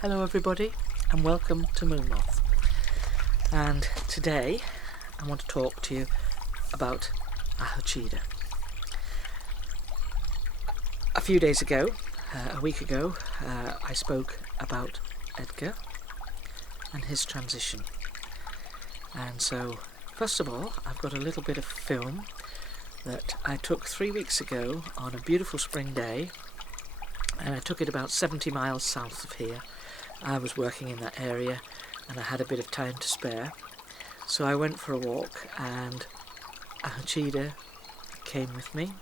Hello everybody and welcome to Moonmoth, and today I want to talk to you about Ahochida. A few days ago, a week ago, I spoke about Edgar and his transition, and so first of all I've got a little bit of film that I took 3 weeks ago on a beautiful spring day, and I took it about 70 miles south of here. I was working in that area and I had a bit of time to spare, so I went for a walk and Ahochida came with me,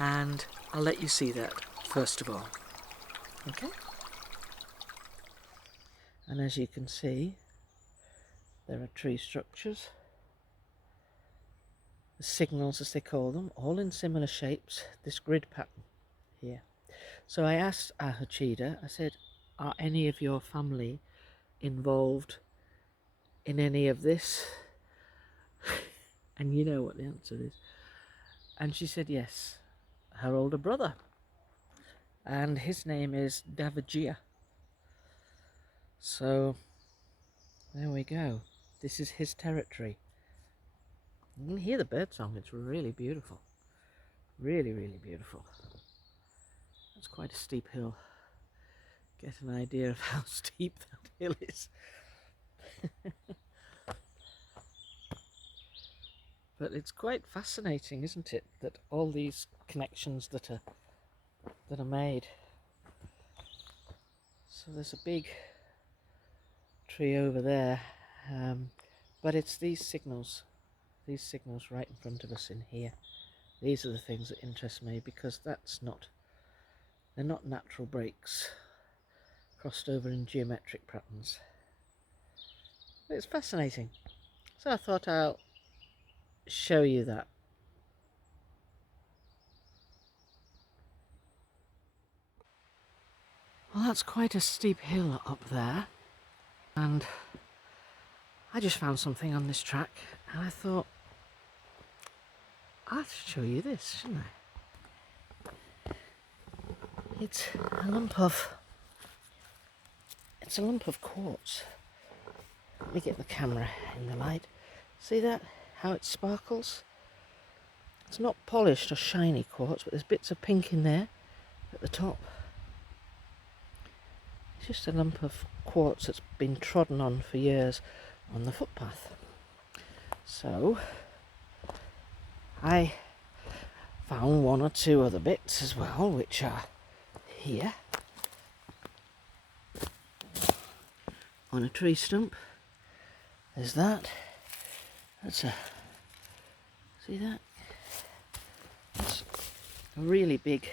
and I'll let you see that first of all. Okay? And as you can see, there are tree structures, the signals as they call them, all in similar shapes, this grid pattern here. So I asked Ahochida, I said, are any of your family involved in any of this? And you know what the answer is. And she said yes, her older brother. And his name is Davigeo. So there we go. This is his territory. You can hear the birdsong, it's really beautiful. Really, really beautiful. It's quite a steep hill. Get an idea of how steep that hill is. But it's quite fascinating, isn't it, that all these connections that are made. So there's a big tree over there, but it's these signals right in front of us in here. These are the things that interest me, because they're not natural breaks crossed over in geometric patterns. But it's fascinating. So I thought I'll show you that. Well, that's quite a steep hill up there, and I just found something on this track and I thought I'd show you this, shouldn't I? It's a lump of quartz. Let me get the camera in the light. See that? How it sparkles? It's not polished or shiny quartz, but there's bits of pink in there at the top. It's just a lump of quartz that's been trodden on for years on the footpath. So I found one or two other bits as well, which are here on a tree stump. There's that. That's a, see that? That's a really big.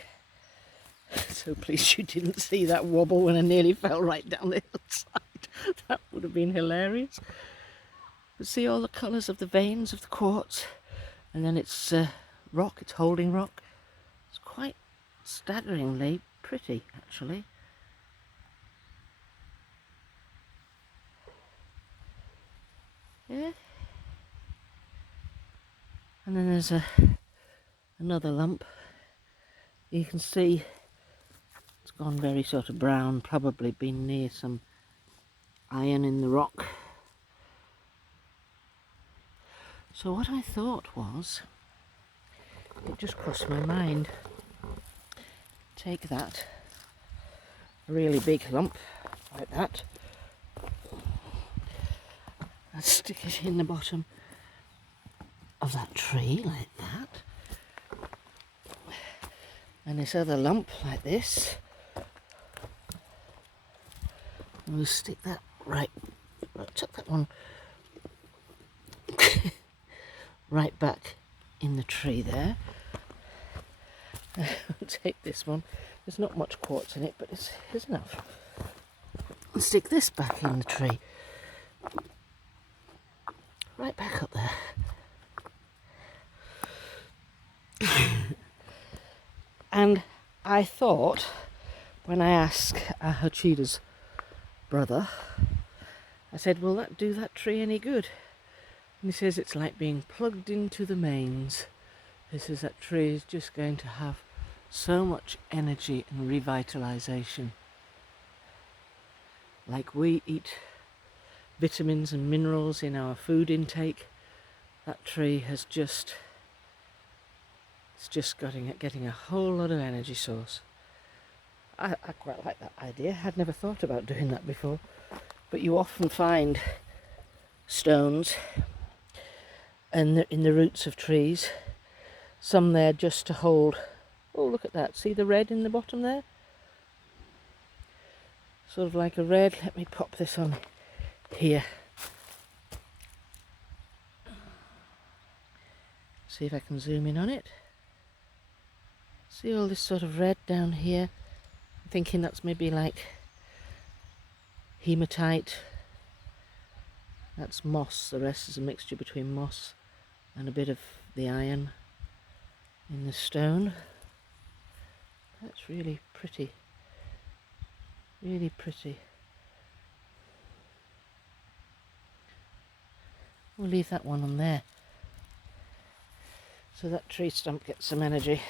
So pleased you didn't see that wobble when I nearly fell right down the hillside. That would have been hilarious. But see all the colours of the veins of the quartz, and then it's rock, it's holding rock. It's quite staggeringly pretty, actually. Yeah. And then there's another lump. You can see gone very sort of brown, probably been near some iron in the rock. So what I thought was, it just crossed my mind, take that, a really big lump like that, and stick it in the bottom of that tree like that, and this other lump like this, and we'll stick that right, chuck that one right back in the tree there. I'll take this one, there's not much quartz in it, but it's enough, and stick this back in the tree, right back up there. And I thought, when I asked Ahochida's brother, I said, will that do that tree any good? And he says it's like being plugged into the mains. He says that tree is just going to have so much energy and revitalization. Like we eat vitamins and minerals in our food intake, that tree has just, it's just getting a whole lot of energy source. I quite like that idea. I'd never thought about doing that before, but you often find stones in the roots of trees, some there just to hold, oh look at that, see the red in the bottom there? Sort of like a red, let me pop this on here. See if I can zoom in on it. See all this sort of red down here? I'm thinking that's maybe like hematite. That's moss, the rest is a mixture between moss and a bit of the iron in the stone. That's really pretty. Really pretty. We'll leave that one on there, so that tree stump gets some energy.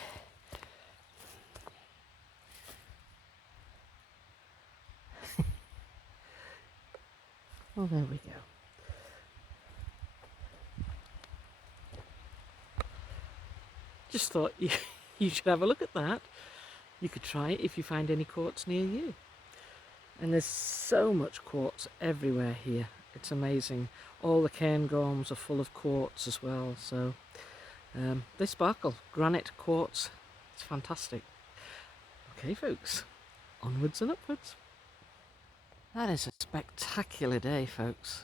Well, there we go. Just thought you should have a look at that. You could try it if you find any quartz near you. And there's so much quartz everywhere here. It's amazing. All the cairngorms are full of quartz as well, so they sparkle. Granite, quartz, it's fantastic. Okay folks, onwards and upwards. That is a spectacular day, folks.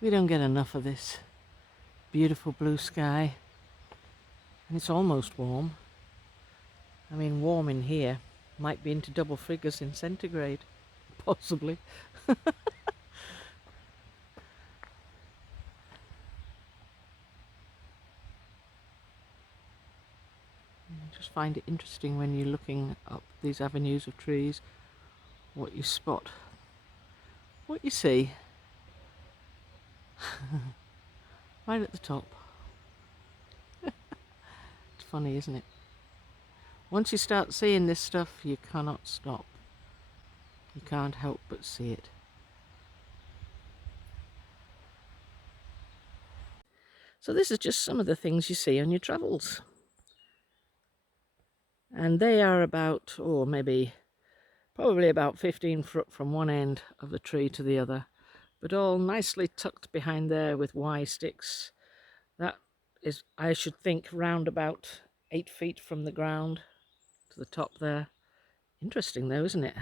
We don't get enough of this beautiful blue sky, and it's almost warm. I mean, warm in here might be into double figures in centigrade, possibly. I just find it interesting when you're looking up these avenues of trees, what you spot, what you see. Right at the top. It's funny, isn't it? Once you start seeing this stuff, you cannot stop. You can't help but see it. So this is just some of the things you see on your travels. And they are about, probably about 15 foot from one end of the tree to the other, but all nicely tucked behind there with Y sticks. That is, I should think, round about 8 feet from the ground to the top there. Interesting though, isn't it?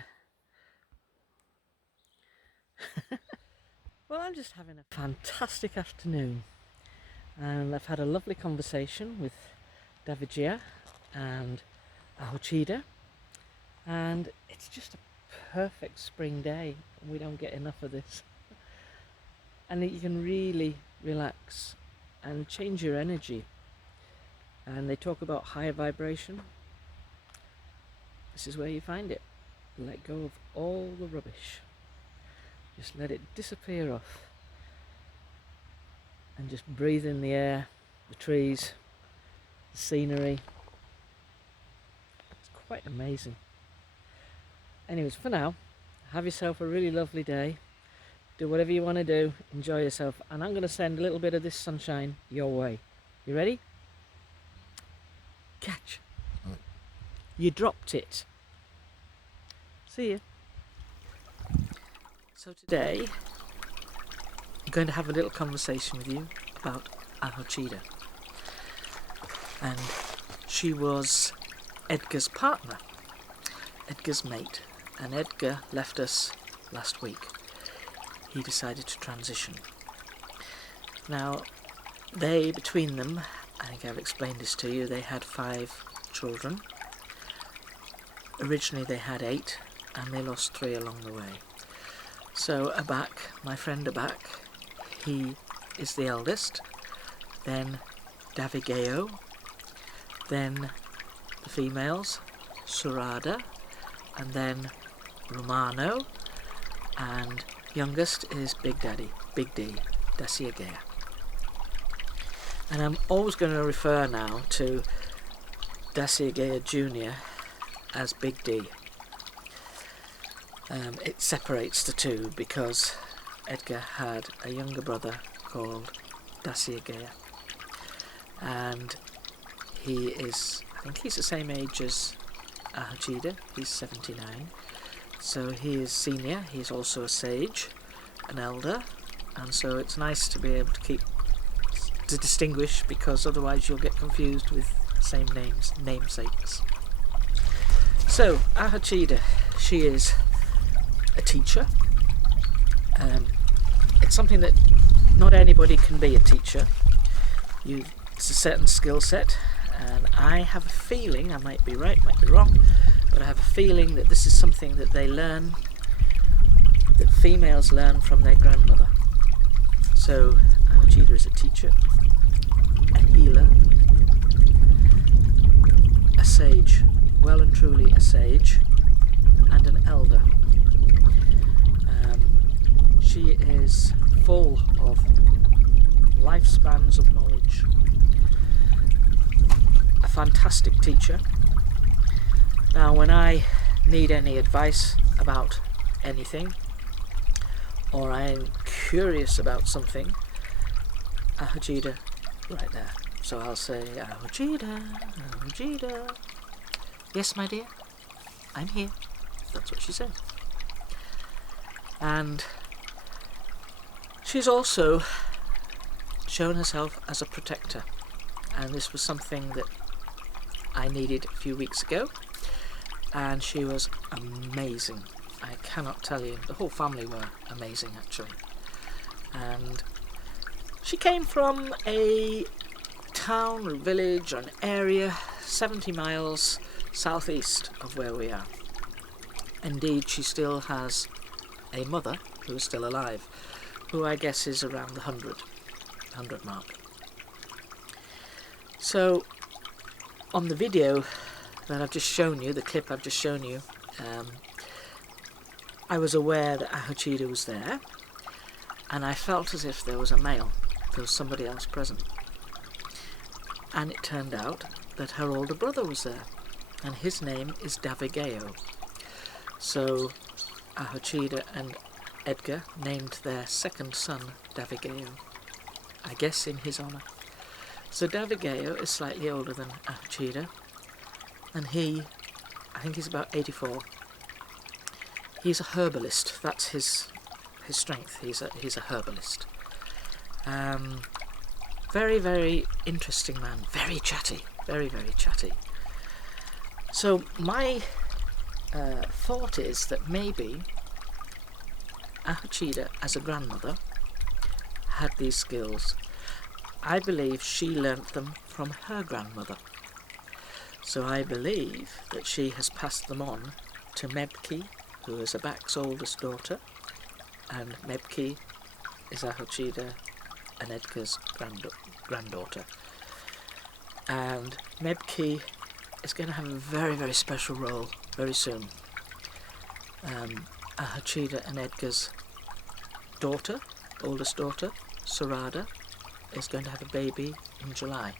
Well, I'm just having a fantastic afternoon, and I've had a lovely conversation with Davigeo and Ahochida, and it's just a perfect spring day. We don't get enough of this, and you can really relax and change your energy. And they talk about higher vibration. This is where you find it. Let go of all the rubbish, just let it disappear off, and just breathe in the air, the trees, the scenery. It's quite amazing. Anyways, for now, have yourself a really lovely day. Do whatever you want to do. Enjoy yourself. And I'm going to send a little bit of this sunshine your way. You ready? Catch. You dropped it. See ya. So today, I'm going to have a little conversation with you about Ahochida. And she was Edgar's partner, Edgar's mate. And Edgar left us last week. He decided to transition. Now, they, between them, I think I've explained this to you, they had 5 children. Originally they had 8, and they lost 3 along the way. So Abaq, my friend Abaq, he is the eldest, then Davigeo, then the females, Surada, and then Romano, and youngest is Big Daddy, Big D, Davigeo. And I'm always going to refer now to Davigeo Jr. as Big D. It separates the two because Edgar had a younger brother called Davigeo, and he is, I think he's the same age as Ahochida. He's 79, so he is senior. He's also a sage, an elder, and so it's nice to be able to distinguish, because otherwise you'll get confused with same namesakes. So Ahochida, she is a teacher. It's something that not anybody can be a teacher. It's a certain skill set, and I have a feeling, I might be right, might be wrong, but I have a feeling that this is something that they learn, that females learn from their grandmother. So Ahochida is a teacher, a healer, a sage, well and truly a sage, and an elder. She is full of lifespans of knowledge, a fantastic teacher. Now, when I need any advice about anything, or I'm curious about something, Ahochida, right there. So I'll say, Ahochida, Ahochida. Yes, my dear, I'm here. That's what she said. And she's also shown herself as a protector, and this was something that I needed a few weeks ago, and she was amazing. I cannot tell you, the whole family were amazing actually. And she came from a town or village or an area 70 miles southeast of where we are. Indeed, she still has a mother who is still alive, who I guess is around the 100 mark. So on the video that I've just shown you, the clip I've just shown you, I was aware that Ahochida was there, and I felt as if there was a male, there was somebody else present. And it turned out that her older brother was there, and his name is Davigeo. So Ahochida and Edgar named their second son Davigeo, I guess in his honour. So Davigeo is slightly older than Ahochida, and I think he's about 84. He's a herbalist. That's his strength. He's a herbalist. Very, very interesting man. Very chatty. Very, very chatty. So my thought is that maybe Ahochida, as a grandmother, had these skills. I believe she learnt them from her grandmother. So I believe that she has passed them on to Mercury, who is Abaq's oldest daughter, and Mercury is Ahochida and Edgar's granddaughter. And Mercury is going to have a very, very special role very soon. Ahochida and Edgar's daughter, oldest daughter, Surada, is going to have a baby in July.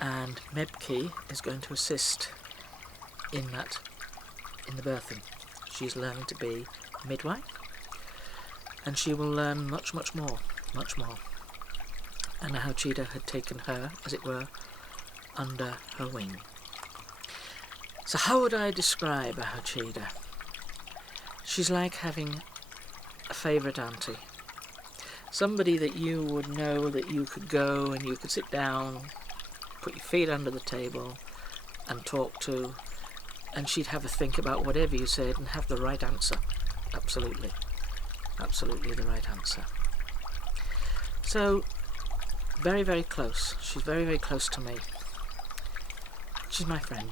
And Mercury is going to assist in that in the birthing. She's learning to be a midwife, and she will learn much, much more, much more. And Ahochida had taken her, as it were, under her wing. So how would I describe Ahochida? She's like having a favourite auntie. Somebody that you would know that you could go and you could sit down, put your feet under the table and talk to, and she'd have a think about whatever you said and have the right answer. Absolutely. Absolutely the right answer. So, very, very close. She's very, very close to me. She's my friend.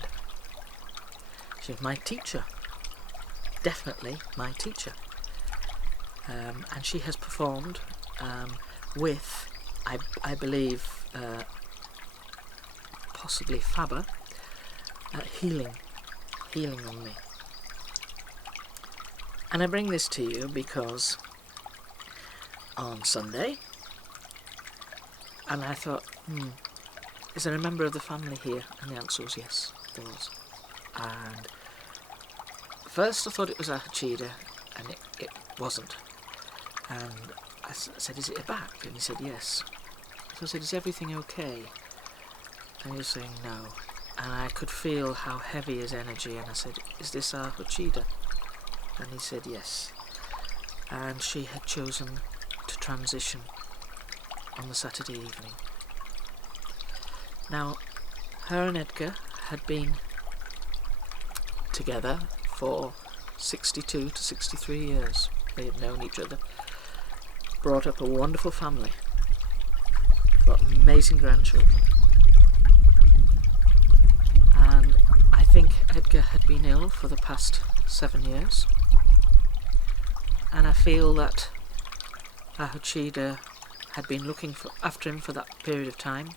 She's my teacher. Definitely my teacher. And she has performed with, I believe, possibly Faber, healing on me. And I bring this to you because on Sunday, and I thought, is there a member of the family here? And the answer was yes, there was. And first I thought it was Ahochida, and it wasn't. And I said, is it Abaq? And he said, yes. So I said, is everything okay? And he was saying no. And I could feel how heavy his energy, and I said, is this Ahochida? And he said yes. And she had chosen to transition on the Saturday evening. Now, her and Edgar had been together for 62 to 63 years. They had known each other, brought up a wonderful family, got amazing grandchildren. And I think Edgar had been ill for the past 7 years. And I feel that Ahochida had been looking after him for that period of time.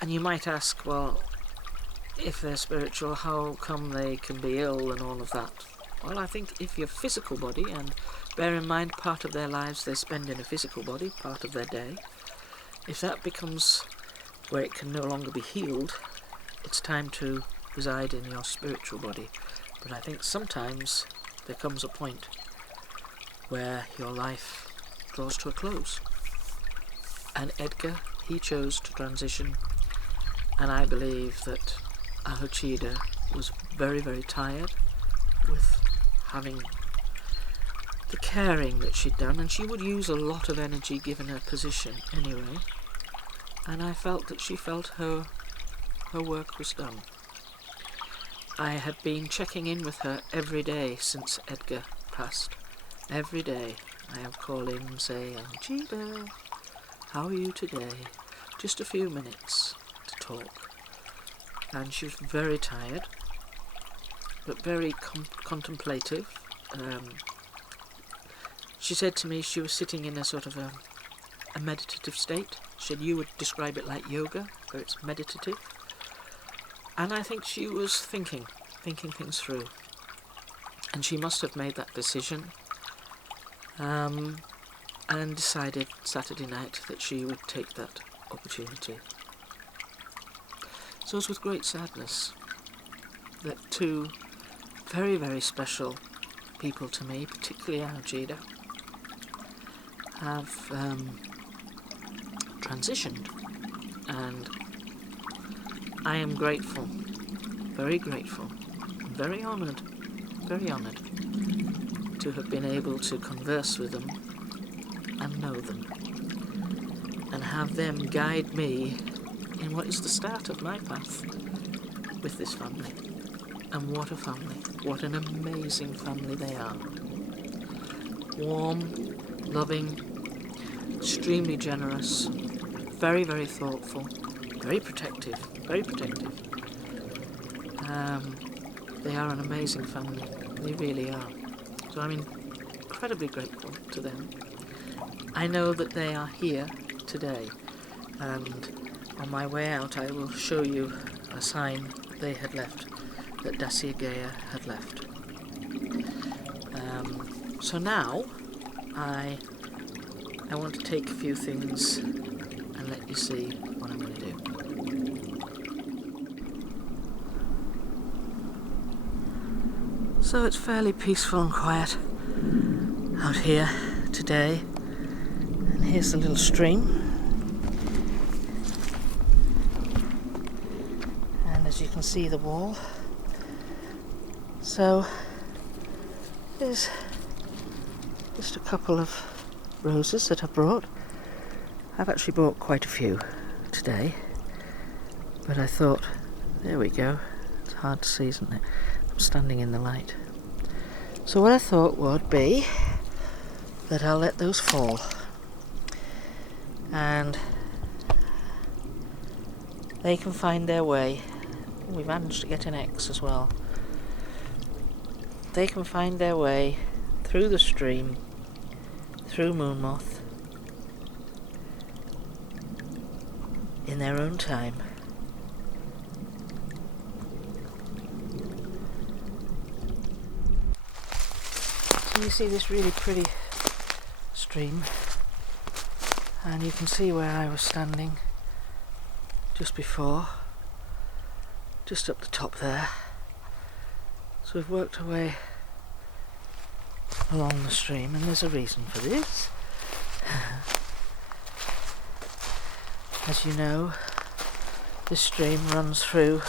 And you might ask, well, if they're spiritual, how come they can be ill and all of that? Well, I think if your physical body, and bear in mind part of their lives they spend in a physical body, part of their day, if that becomes where it can no longer be healed, it's time to reside in your spiritual body. But I think sometimes there comes a point where your life draws to a close. And Edgar, he chose to transition, and I believe that Ahochida was very, very tired with having the caring that she'd done, and she would use a lot of energy given her position anyway, and I felt that she felt her work was done. I had been checking in with her every day since Edgar passed. Every day I would call in and say, Ahochida, how are you today? Just a few minutes to talk. And she was very tired, but very contemplative. She said to me she was sitting in a sort of a meditative state. She said you would describe it like yoga, where it's meditative. And I think she was thinking things through. And she must have made that decision and decided Saturday night that she would take that opportunity. So it was with great sadness that two very, very special people to me, particularly Ahochida, have transitioned, and I am grateful, very grateful, very honoured to have been able to converse with them and know them and have them guide me in what is the start of my path with this family. And what a family, what an amazing family they are. Warm, loving, extremely generous, very, very thoughtful, very protective. They are an amazing family, they really are. So I'm incredibly grateful to them. I know that they are here today, and on my way out I will show you a sign they had left, that Davigeo had left. So now I want to take a few things and let you see what I'm going to do. So it's fairly peaceful and quiet out here today. And here's the little stream. And as you can see, the wall. So there's just a couple of roses that I brought. I've actually bought quite a few today, but I thought, there we go. It's hard to see, isn't it? I'm standing in the light. So what I thought would be that I'll let those fall, and they can find their way. We managed to get an X as well. They can find their way through the stream, through Moonmoth, in their own time. So you see this really pretty stream, and you can see where I was standing just before, just up the top there. So we've worked our way along the stream, and there's a reason for this. As you know, this stream runs through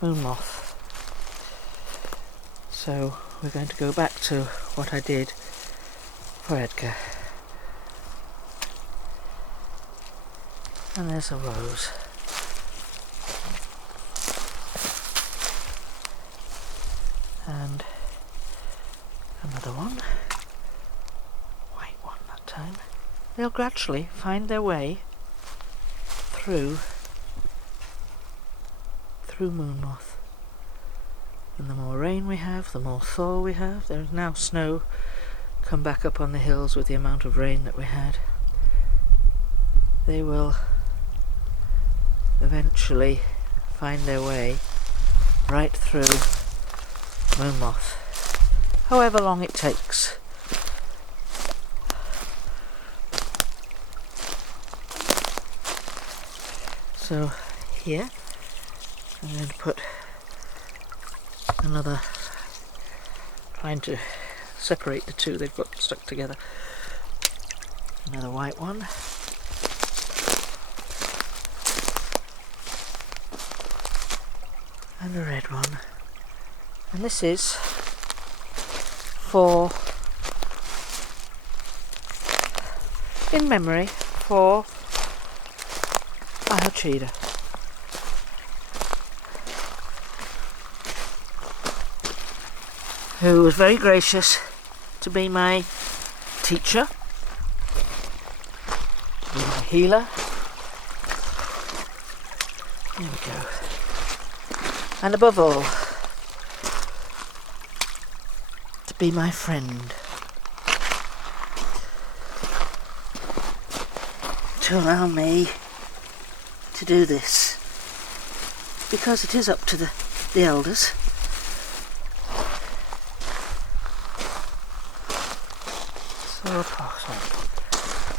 Moonmoth. So we're going to go back to what I did for Edgar. And there's a rose. And another one. White one that time. They'll gradually find their way through Moonmoth. And the more rain we have, the more thaw we have. There is now snow come back up on the hills with the amount of rain that we had. They will eventually find their way right through Moonmoth, however long it takes. So here I'm going to put another, trying to separate the two, they've got stuck together. Another white one. And a red one. And this is for, in memory, for Ahochida. Who was very gracious to be my teacher, to be my healer. There we go. And above all, to be my friend. To allow me to do this. Because it is up to the elders. So,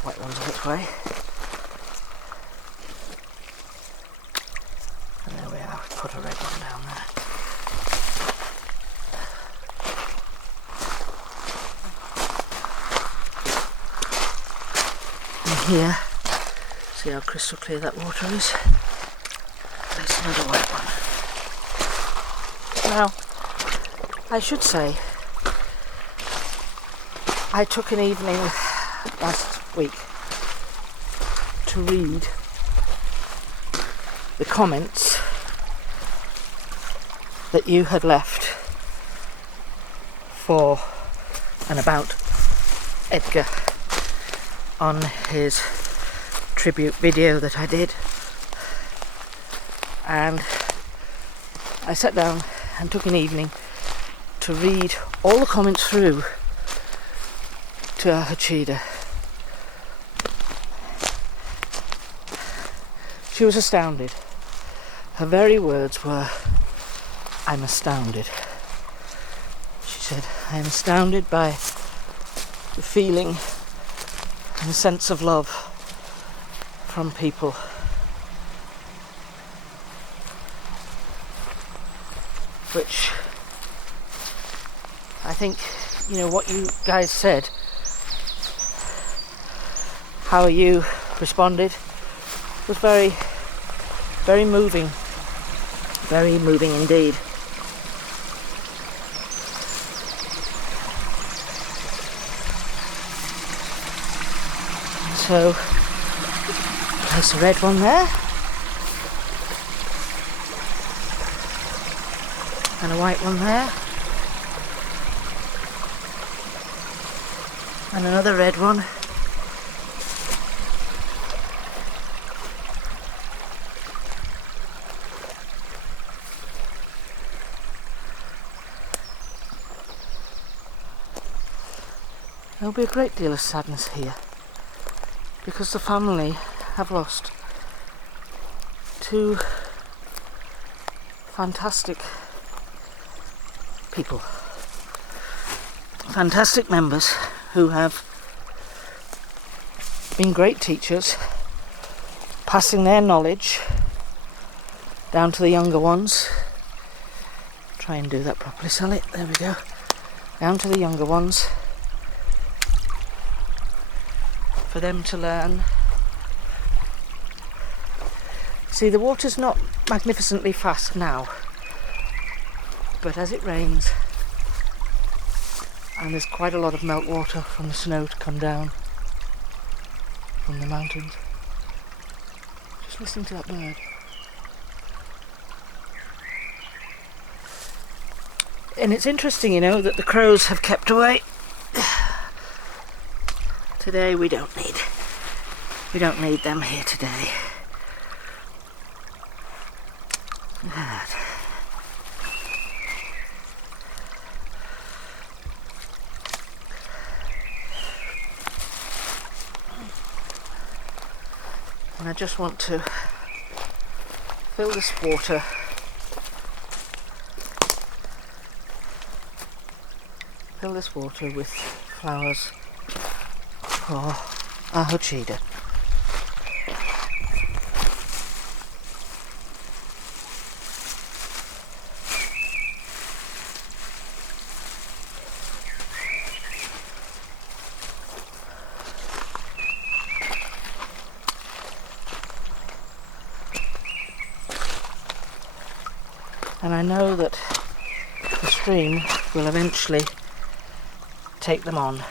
white one's this way. And there we are, put a red one down there. And here, see how crystal clear that water is? There's another white one. Now, I should say, I took an evening last week to read the comments that you had left for and about Edgar on his tribute video that I did, and I sat down and took an evening to read all the comments through to Ahochida. She was astounded. Her very words were, "I'm astounded." She said, "I am astounded by the feeling and the sense of love from people." Which think, you know, what you guys said, how you responded, was very, very moving. Very moving indeed. So, there's a red one there. And a white one there. And another red one. There'll be a great deal of sadness here because the family have lost two fantastic people, fantastic members who have been great teachers, passing their knowledge down to the younger ones. Try and do that properly, Sally. There we go. Down to the younger ones, for them to learn. See, the water's not magnificently fast now, but as it rains, and there's quite a lot of meltwater from the snow to come down from the mountains. Just listen to that bird. And it's interesting, you know, that the crows have kept away. Today we don't need them here today. Good. And I just want to fill this water with flowers for Ahochida. And I know that the stream will eventually take them on.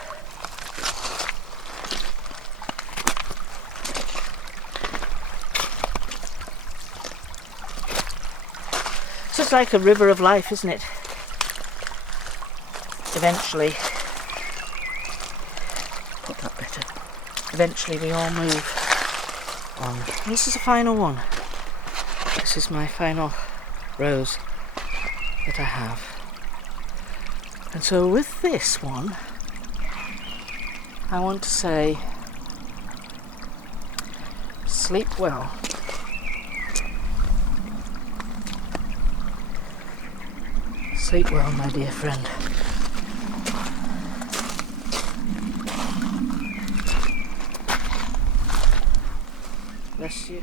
It's just like a river of life, isn't it? Eventually, put that better. Eventually we all move on. And this is the final one. This is my final rose that I have. And so with this one, I want to say, sleep well. Sleep well, my dear friend. Bless you.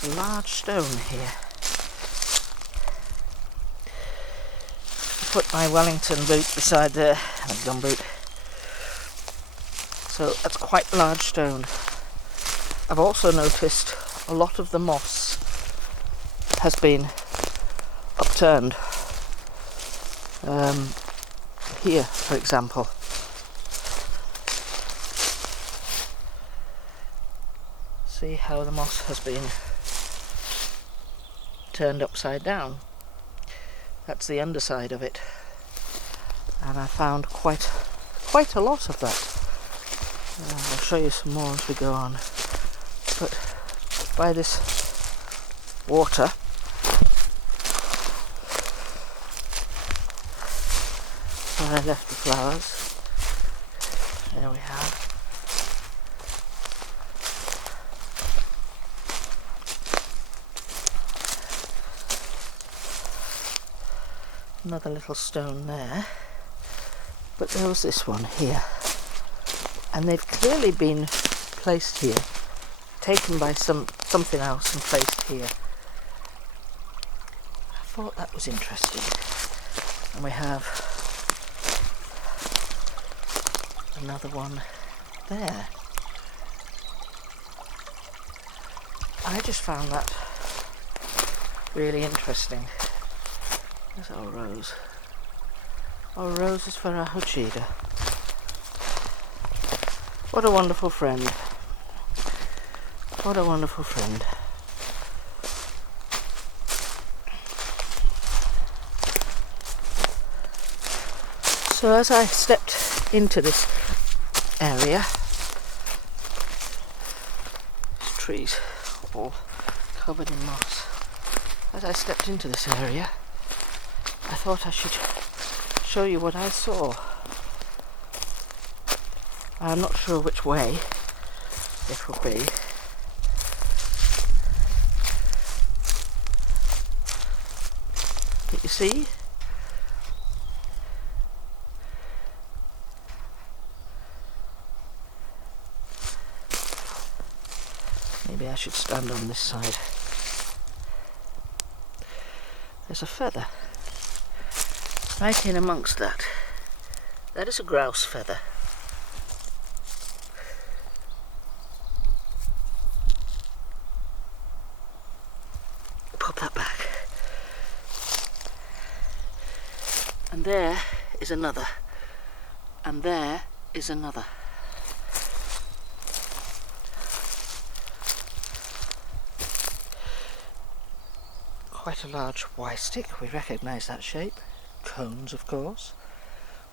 A large stone here. I put my Wellington boot beside there, and a gum boot. So that's quite a large stone. I've also noticed a lot of the moss has been upturned. Here, for example. See how the moss has been turned upside down. That's the underside of it, and I found quite a lot of that. I'll show you some more as we go on. But by this water, I left the flowers. There we have. Another little stone there. But there was this one here. And they've clearly been placed here. Taken by something else and placed here. I thought that was interesting. And we have another one there. I just found that really interesting. There's our rose. Our rose is for Ahochida. What a wonderful friend. What a wonderful friend. So as I stepped into this area, these trees all covered in moss. As I stepped into this area, I thought I should show you what I saw. I'm not sure which way it will be. But you see? Maybe I should stand on this side. There's a feather right in amongst that. That is a grouse feather. Pop that back. And there is another. And there is another. Quite a large Y stick, we recognise that shape. Cones, of course,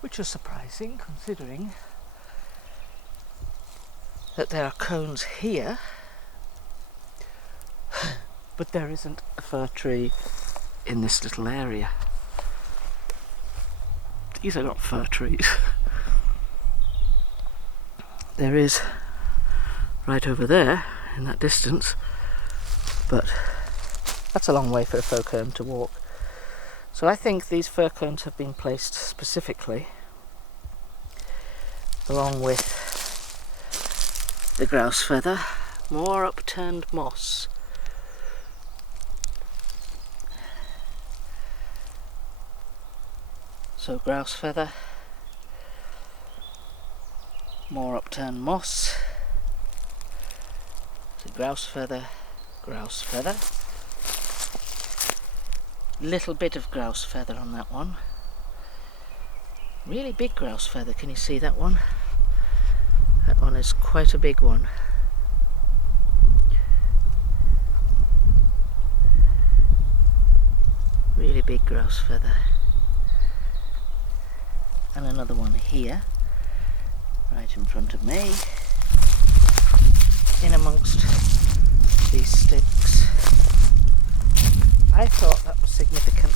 which is surprising considering that there are cones here, but there isn't a fir tree in this little area. These are not fir trees. There is right over there in that distance, but that's a long way for a fir cone to walk. So I think these fir cones have been placed specifically along with the grouse feather, more upturned moss. So grouse feather, more upturned moss, so grouse feather, grouse feather. Little bit of grouse feather on that one. Really big grouse feather, can you see that one? That one is quite a big one. Really big grouse feather. And another one here, right in front of me, in amongst these sticks. I thought that was significant,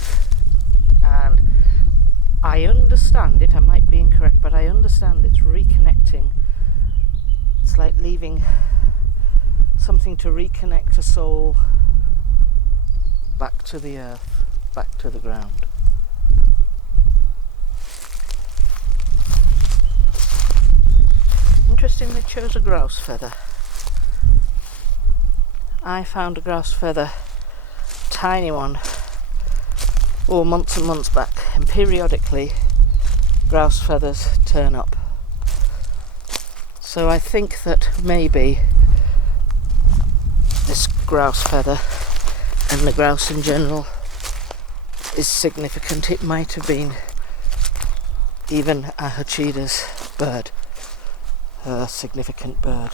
and I understand it, I might be incorrect, but I understand it's reconnecting. It's like leaving something to reconnect a soul back to the earth, back to the ground. Interesting they chose a grouse feather. I found a grouse feather, tiny one, months and months back, and periodically grouse feathers turn up. So I think that maybe this grouse feather and the grouse in general is significant. It might have been even Ahochida's bird, a significant bird.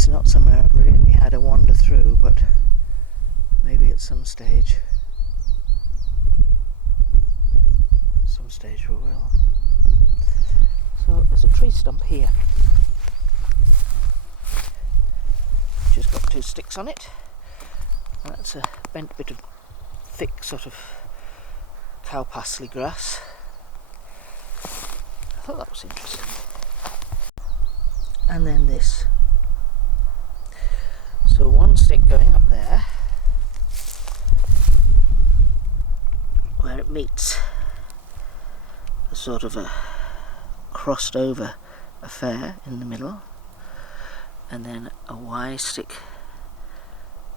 It's not somewhere I've really had a wander through, but maybe at some stage we will. So there's a tree stump here, which has got 2 sticks on it. And that's a bent bit of thick sort of cow parsley grass. I thought that was interesting. And then this. So one stick going up there, where it meets a sort of a crossed over affair in the middle, and then a Y stick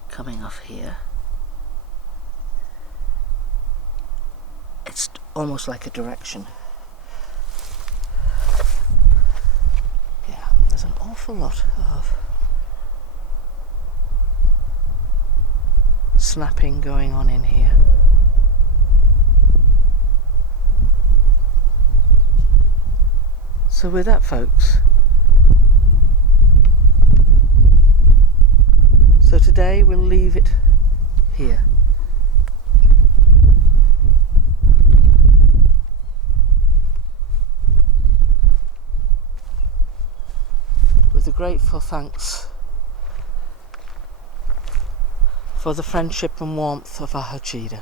coming off here. It's almost like a direction. Yeah, there's an awful lot of snapping going on in here. So with that, folks, so today we'll leave it here. With a grateful thanks for the friendship and warmth of Ahochida.